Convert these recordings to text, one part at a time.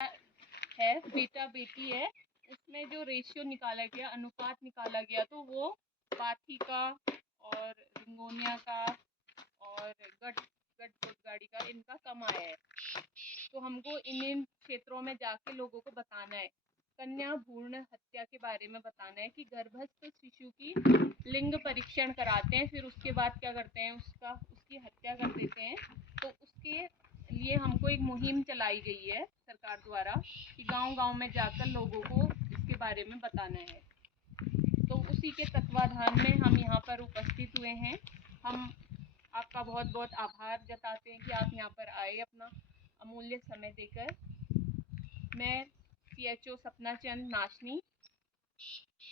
है, बेटा बेटी है, उसमें जो रेशियो निकाला गया, अनुपात निकाला गया, तो वो बाथी का और रिंगोनिया का और गट गट गाड़ी का इनका कम आया है। तो हमको इन क्षेत्रों में जाके लोगों को बताना है, कन्या भ्रूण हत्या के बारे में बताना है कि गर्भस्थ शिशु की लिंग परीक्षण कराते हैं, फिर उसके बाद क्या करते हैं, उसकी हत्या कर देते हैं। तो उसके लिए हमको एक मुहिम चलाई गई है सरकार द्वारा कि गांव-गांव में जाकर लोगों को इसके बारे में बताना है। तो उसी के तत्वाधान में हम यहाँ पर उपस्थित हुए हैं। हम आपका बहुत बहुत आभार जताते हैं कि आप यहाँ पर आए अपना अमूल्य समय देकर। मैं CHO सपना चंद नाशनी,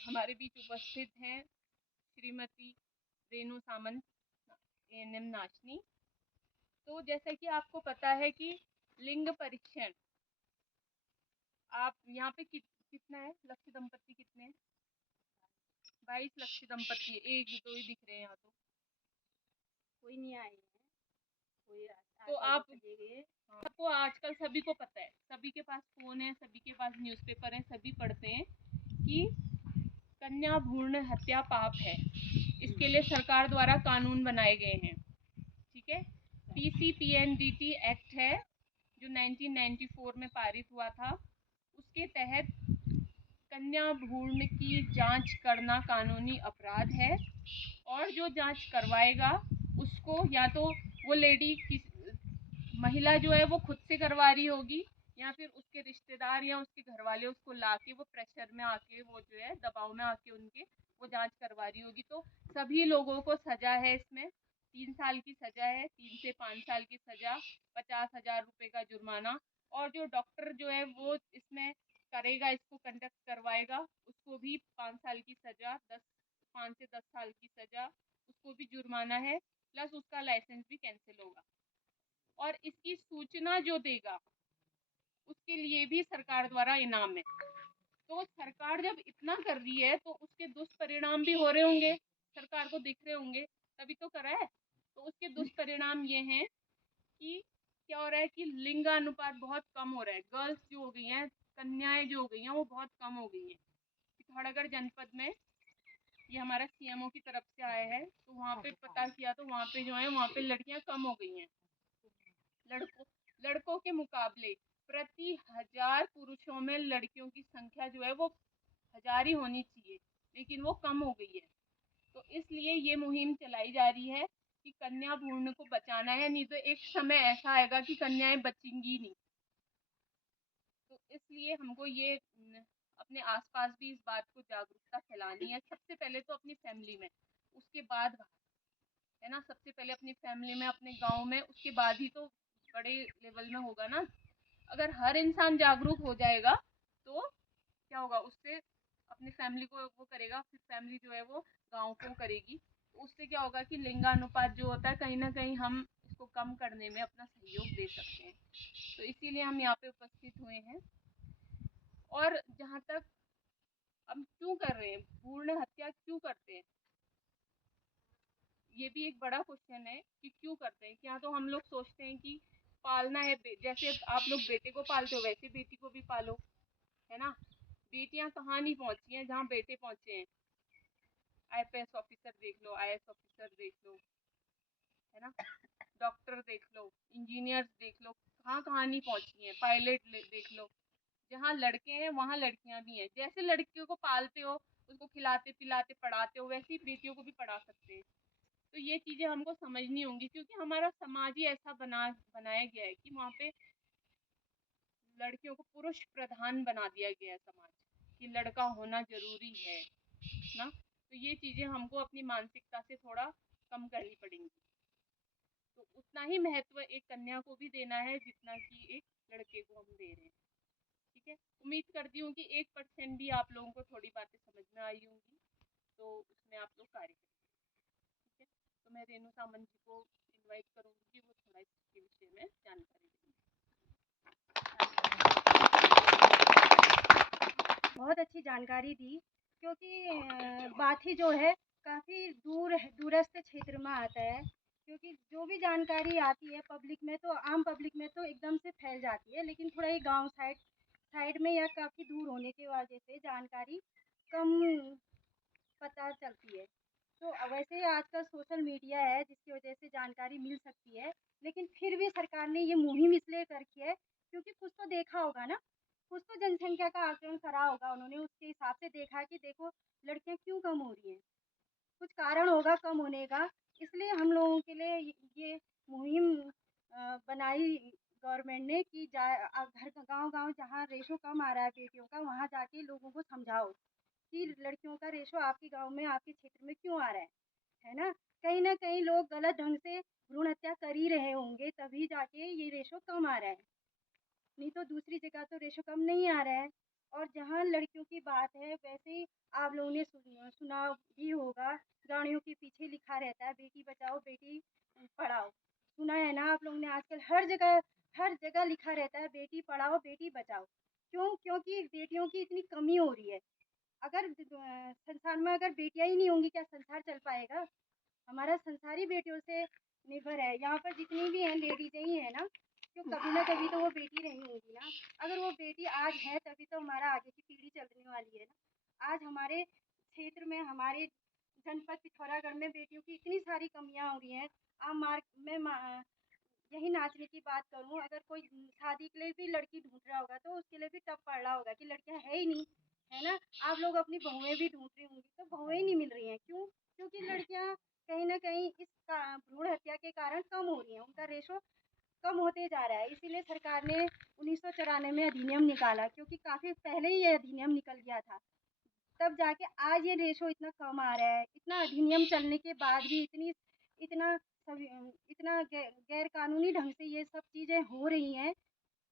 हमारे बीच उपस्थित हैं श्रीमती रेणु सामंत ANM नाशनी। तो जैसा कि आपको पता है कि लिंग परीक्षण, आप यहाँ पे कितना है, लक्ष्य दंपत्ति कितने हैं? 22 लक्ष्य दंपत्ति, एक दो ही दिख रहे हैं यहाँ, तो कोई नहीं आए हैं, कोई तो आपको आजकल सभी को पता है, सभी के पास फोन है, सभी के पास न्यूज़पेपर है, सभी पढ़ते हैं कि कन्या भ्रूण हत्या पाप है। इसके लिए सरकार द्वारा कानून बनाए गए हैं, ठीक है। PCPNDT एक्ट है जो 1994 में पारित हुआ था। उसके तहत कन्या भ्रूण की जांच करना कानूनी अपराध है, और जो जांच करवाएगा उसको या तो वो महिला जो है वो खुद से करवा रही होगी, या फिर उसके रिश्तेदार या उसके घर वाले उसको लाके वो प्रेशर में आके, वो जो है दबाव में आके उनके वो जांच करवा रही होगी। तो सभी लोगों को सजा है इसमें, 3 साल की सजा है, 3 से 5 साल की सजा, 50,000 रुपए का जुर्माना। और जो डॉक्टर जो है वो इसमें करेगा, इसको कंडक्ट करवाएगा, उसको भी 5 साल की सजा, 5 से 10 साल की सजा, उसको भी जुर्माना है, प्लस उसका लाइसेंस भी कैंसिल होगा। और इसकी सूचना जो देगा उसके लिए भी सरकार द्वारा इनाम है। तो सरकार जब इतना कर रही है तो उसके दुष्परिणाम भी हो रहे होंगे, सरकार को दिख रहे होंगे, तभी तो करा है। तो उसके दुष्परिणाम ये हैं कि क्या हो रहा है कि लिंगानुपात बहुत कम हो रहा है। गर्ल्स जो हो गई हैं, कन्याएं जो हो गई हैं, वो बहुत कम हो गई हैं। पिथौरागढ़ जनपद में ये हमारा CMO की तरफ से आया है, तो वहाँ पे पता किया तो वहाँ पे जो है, वहाँ पे लड़कियां कम हो गई हैं। लड़कों के मुकाबले प्रति 1000 पुरुषों में लड़कियों की संख्या जो है वो 1000 ही होनी चाहिए, लेकिन वो कम हो गई है। तो इसलिए ये मुहिम चलाई जा रही है कि कन्या भ्रूण को बचाना है, नहीं तो एक समय ऐसा आएगा कि कन्याएं बचेंगी नहीं। तो इसलिए हमको ये अपने आसपास भी इस बात को जागरूकता फैलानी है। सबसे पहले तो अपनी फैमिली में, उसके बाद है ना, सबसे पहले अपनी फैमिली में, अपने गांव में, उसके बाद ही तो बड़े लेवल में होगा ना। अगर हर इंसान जागरूक हो जाएगा तो क्या होगा, उससे अपनी फैमिली को वो करेगा, फिर फैमिली जो है वो गांव को करेगी। तो उससे क्या होगा कि लिंगानुपात जो होता है, कहीं ना कहीं हम इसको कम करने में अपना सहयोग दे सकते हैं। तो इसीलिए हम यहाँ पे उपस्थित हुए हैं। और जहाँ तक हम क्यों कर रहे हैं, भ्रूण हत्या क्यों करते हैं, ये भी एक बड़ा क्वेश्चन है कि क्यों करते हैं। क्या तो हम लोग सोचते हैं कि पालना है, जैसे आप लोग बेटे को पालते हो वैसे बेटी को भी पालो, है ना। बेटियां कहाँ नहीं पहुंची हैं जहाँ बेटे पहुंचे हैं। IPS ऑफिसर देख लो, IAS ऑफिसर देख लो, है ना, डॉक्टर देख लो, इंजीनियर्स देख लो, कहाँ कहाँ नहीं पहुंची हैं। पायलट देख लो, जहाँ लड़के हैं वहाँ लड़कियां भी हैं। जैसे लड़कियों को पालते हो, उसको खिलाते पिलाते पढ़ाते हो, वैसे ही बेटियों को भी पढ़ा सकते हैं। तो ये चीजें हमको समझनी होंगी, क्योंकि हमारा समाज ही ऐसा बनाया गया है कि वहाँ पे लड़कियों को पुरुष प्रधान बना दिया गया है समाज, कि लड़का होना जरूरी है ना। तो ये चीजें हमको अपनी मानसिकता से थोड़ा कम करनी पड़ेंगी। तो उतना ही महत्व एक कन्या को भी देना है जितना कि एक लड़के को हम दे रहे हैं, ठीक है। उम्मीद करती हूँ कि 1% भी आप लोगों को थोड़ी बातें समझ में आई होंगी, तो उसमें आप लोग कार्य करेंगे, ठीक है। तो मैं रेणु सामंत जी को इनवाइट करूँगी कि वो थोड़ा इसके विषय में जानकारी देंगे। बहुत अच्छी जानकारी दी, क्योंकि बाथी जो है काफ़ी दूरस्थ क्षेत्र में आता है, क्योंकि जो भी जानकारी आती है पब्लिक में, तो आम पब्लिक में तो एकदम से फैल जाती है, लेकिन थोड़ा ये गांव साइड साइड में या काफ़ी दूर होने की वजह से जानकारी कम पता चलती है। तो वैसे ही आजकल सोशल मीडिया है जिसकी वजह से जानकारी मिल सकती है, लेकिन फिर भी सरकार ने ये मुहिम इसलिए कर रखी है क्योंकि कुछ तो देखा होगा ना, कुछ तो जनसंख्या का आकलन करा होगा उन्होंने, उसके हिसाब से देखा कि देखो लड़कियां क्यों कम हो रही हैं, कुछ कारण होगा कम होने का। इसलिए हम लोगों के लिए ये मुहिम बनाई गवर्नमेंट ने कि घर गांव-गांव जहाँ रेशो कम आ रहा है बेटियों का, वहाँ जाके लोगों को समझाओ कि लड़कियों का रेशो आपके गांव में, आपके क्षेत्र में क्यों आ रहा है ना? कहीं न कहीं लोग गलत ढंग से भ्रूण हत्या कर ही रहे होंगे, तभी जाके ये रेशो कम आ रहा है। नहीं तो दूसरी जगह तो रेशो कम नहीं आ रहा है। और जहाँ लड़कियों की बात है, वैसे ही आप लोगों ने सुना भी होगा, गाड़ियों के पीछे लिखा रहता है बेटी बचाओ बेटी पढ़ाओ। सुना है ना आप लोगों ने, आजकल हर जगह लिखा रहता है बेटी पढ़ाओ बेटी बचाओ। क्यों? क्योंकि बेटियों की इतनी कमी हो रही है। अगर संसार में अगर बेटियां ही नहीं होंगी, क्या संसार चल पाएगा? हमारा संसार ही बेटियों से निर्भर है। यहाँ पर जितनी भी हैं लेडीज ही है ना, तो कभी ना कभी तो वो बेटी रही होंगी ना। अगर वो बेटी आज है तभी तो हमारा आगे की पीढ़ी चलने वाली है ना। आज हमारे क्षेत्र में, हमारे जनपद पिथौरागढ़ में बेटियों की इतनी सारी कमियां हो रही हैं। आप मार्ग में यही नाचने की बात करूँ, अगर कोई शादी के लिए भी लड़की ढूंढ रहा होगा तो उसके लिए भी टफ पड़ रहा होगा कि लड़कियां है ही नहीं, है ना। आप लोग अपनी बहुएं भी ढूंढ रही होंगी तो बहुएं ही नहीं मिल रही हैं। क्यों? क्योंकि लड़कियां कहीं ना कहीं इस भ्रूण हत्या के कारण कम हो रही हैं, उनका रेशो कम होते जा रहा है। इसीलिए सरकार ने 1994 में अधिनियम निकाला, क्योंकि काफ़ी पहले ही ये अधिनियम निकल गया था, तब जाके आज ये रेशो इतना कम आ रहा है। इतना अधिनियम चलने के बाद भी इतना इतना गैर कानूनी ढंग से ये सब चीज़ें हो रही हैं,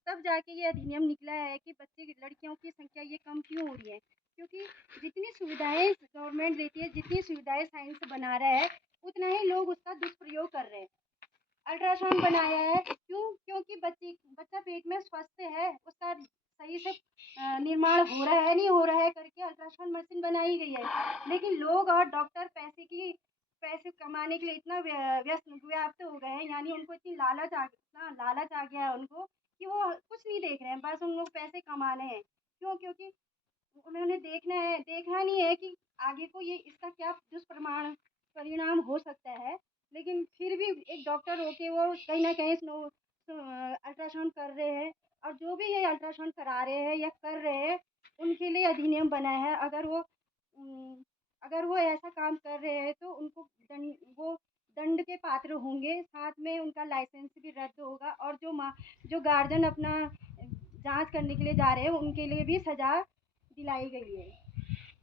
तब जाके ये अधिनियम निकला है कि बच्चे की लड़कियों की संख्या ये कम क्यों हो रही है। क्योंकि जितनी सुविधाएं गवर्नमेंट देती है, जितनी सुविधाएं साइंस बना रहा है, उतना ही लोग उसका दुष्प्रयोग कर रहे हैं। अल्ट्रासाउंड बनाया है, क्यों? क्योंकि बच्चा पेट में स्वस्थ है, उसका सही से निर्माण हो रहा है नहीं हो रहा है करके अल्ट्रासाउंड मशीन बनाई गई है। लेकिन लोग और डॉक्टर पैसे कमाने के लिए इतना व्यस्त व्याप्त हो गए हैं, यानी उनको इतना लालच आ गया है उनको कि वो कुछ नहीं देख रहे हैं, बस उन लोग पैसे कमाने हैं। क्यों? क्योंकि उन्होंने देखना नहीं है कि आगे को ये इसका क्या परिणाम हो सकता है। लेकिन फिर भी एक डॉक्टर होके वो कहीं न कहीं अल्ट्रासाउंड कर रहे हैं, और जो भी ये अल्ट्रासाउंड करा रहे हैं या कर रहे हैं, उनके लिए अधिनियम बना है। अगर वो ऐसा काम कर रहे हैं तो वो दंड के पात्र होंगे, साथ में उनका लाइसेंस भी रद्द होगा, और जो गार्जियन अपना जाँच करने के लिए जा रहे हैं, उनके लिए भी सज़ा दिलाई गई है।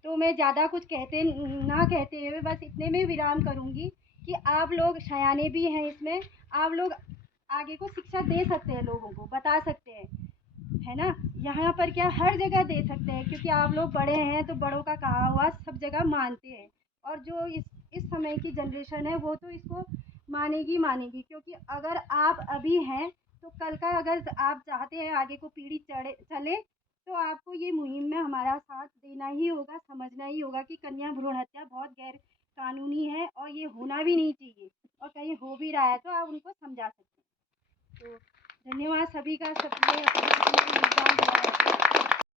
तो मैं ज़्यादा कुछ ना कहते हुए बस इतने में विराम करूँगी कि आप लोग सयाने भी हैं इसमें, आप लोग आगे को शिक्षा दे सकते हैं, लोगों को बता सकते हैं, है ना। यहाँ पर क्या हर जगह दे सकते हैं, क्योंकि आप लोग बड़े हैं तो बड़ों का कहा हुआ सब जगह मानते हैं। और जो इस समय की जनरेशन है वो तो इसको मानेगी, क्योंकि अगर आप अभी हैं तो कल का अगर आप चाहते हैं आगे को पीढ़ी चले, तो आपको ये मुहिम में हमारा साथ देना ही होगा, समझना ही होगा कि कन्या भ्रूण हत्या बहुत गैर कानूनी है और ये होना भी नहीं चाहिए, और कहीं हो भी रहा है तो आप उनको समझा सकते हैं। तो धन्यवाद सभी का, सबने अपना योगदान दिया है।